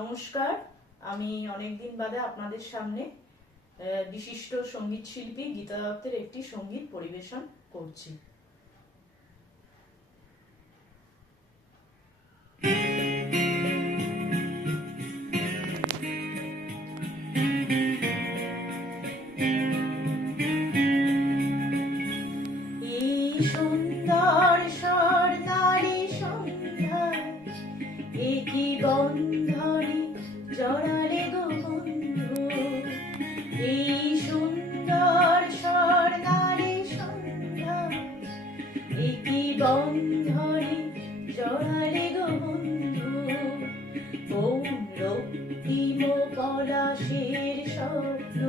নমস্কার, আমি অনেকদিন বাদে আপনাদের সামনে বিশিষ্ট সঙ্গীত শিল্পী গীতা দত্তের একটি সঙ্গীত পরিবেশন করছি। এই সুন্দর স্বর্ণালী সন্ধ্যায় একই বন্ধনে জড়ালে গো বন্ধু। এই সুন্দর স্বর্ণালী সন্ধ্যায় একই বন্ধনে জড়ালে গো বন্ধু। কোন রক্তিম পলাশের স্বপ্ন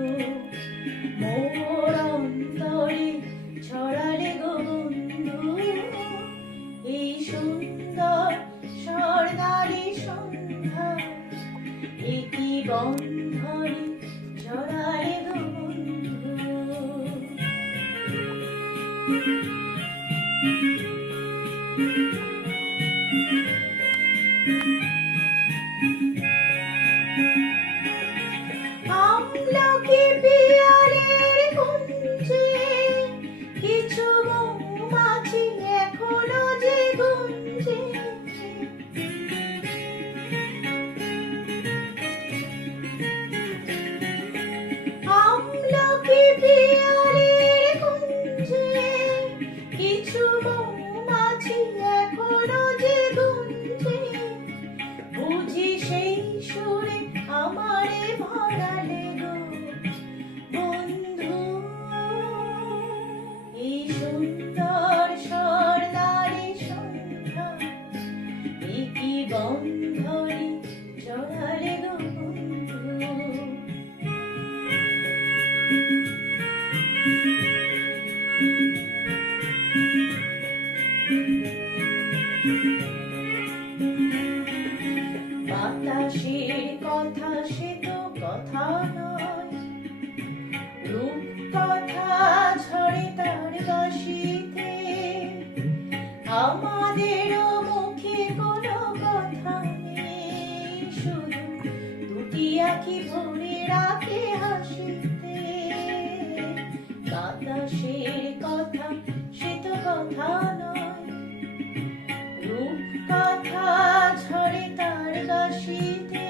মোর অন্তরে ছড়ালে গো বন্ধু। এই সুন্দর স্বর্ণালী সন্ধ্যা একই বন্ধনে ছড়ালে গো বন্ধু। আমলকি পিয়ালের কুঞ্জে কিছু মৌমাছি এখনো যে গুঞ্জে। আমলকি পিয়ালের কুঞ্জে কিছু মৌমাছি এখনো যে গুঞ্জে। বুঝি সেই সুরে আমারে ভরালে গো বন্ধু। এই সুন্দর স্বর্ণালী সন্ধ্যা একই বন্ধনে জড়ালে গো বন্ধু। বাতাসের কথা সে তো কথা নয়, রূপ কথা ঝরে তার বাঁশিতে। আমাদেরও মুখে কোনো কথা নেই, শুধু দুটি আঁখি ভরে রাখে হাসিতে। বাতাসের কথা সে তো কথা নয়, রূপ কথা ঝরে তার বাঁশিতে।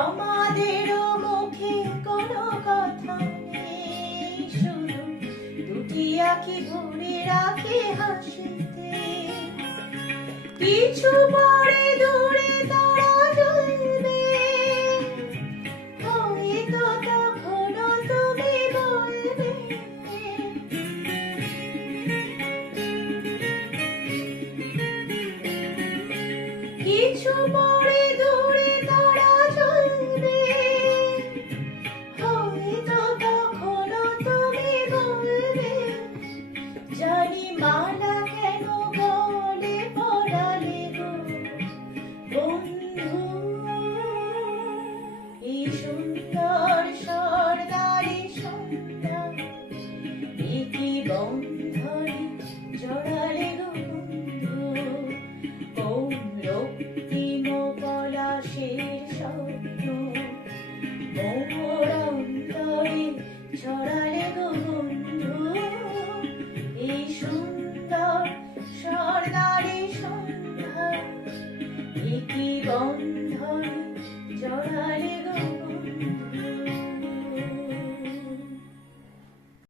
আমাদেরও মুখে কোনো কথা নেই, শুধু দুটি আঁখি ভরে রাখে হাসিতে। কিছু পরে দূরে তারা জ্বলবে, হয়তো তখনও তুমি বলবে। কিছু পরে দূরে তারা জ্বলবে, হয়তো তখনও তুমি বলবে। জানি মালা কেন গলে পড়ালে গো বন্ধু। এই সুন্দর স্বর্ণালী সন্ধ্যা একই বন্ধনে জড়ালে গো বন্ধু। কোন রক্তিম পলাশের স্বপ্ন মোর অন্তরে ছড়ালে গো বন্ধু। এই সুন্দর স্বর্ণালী সন্ধ্যা একই বন্ধনে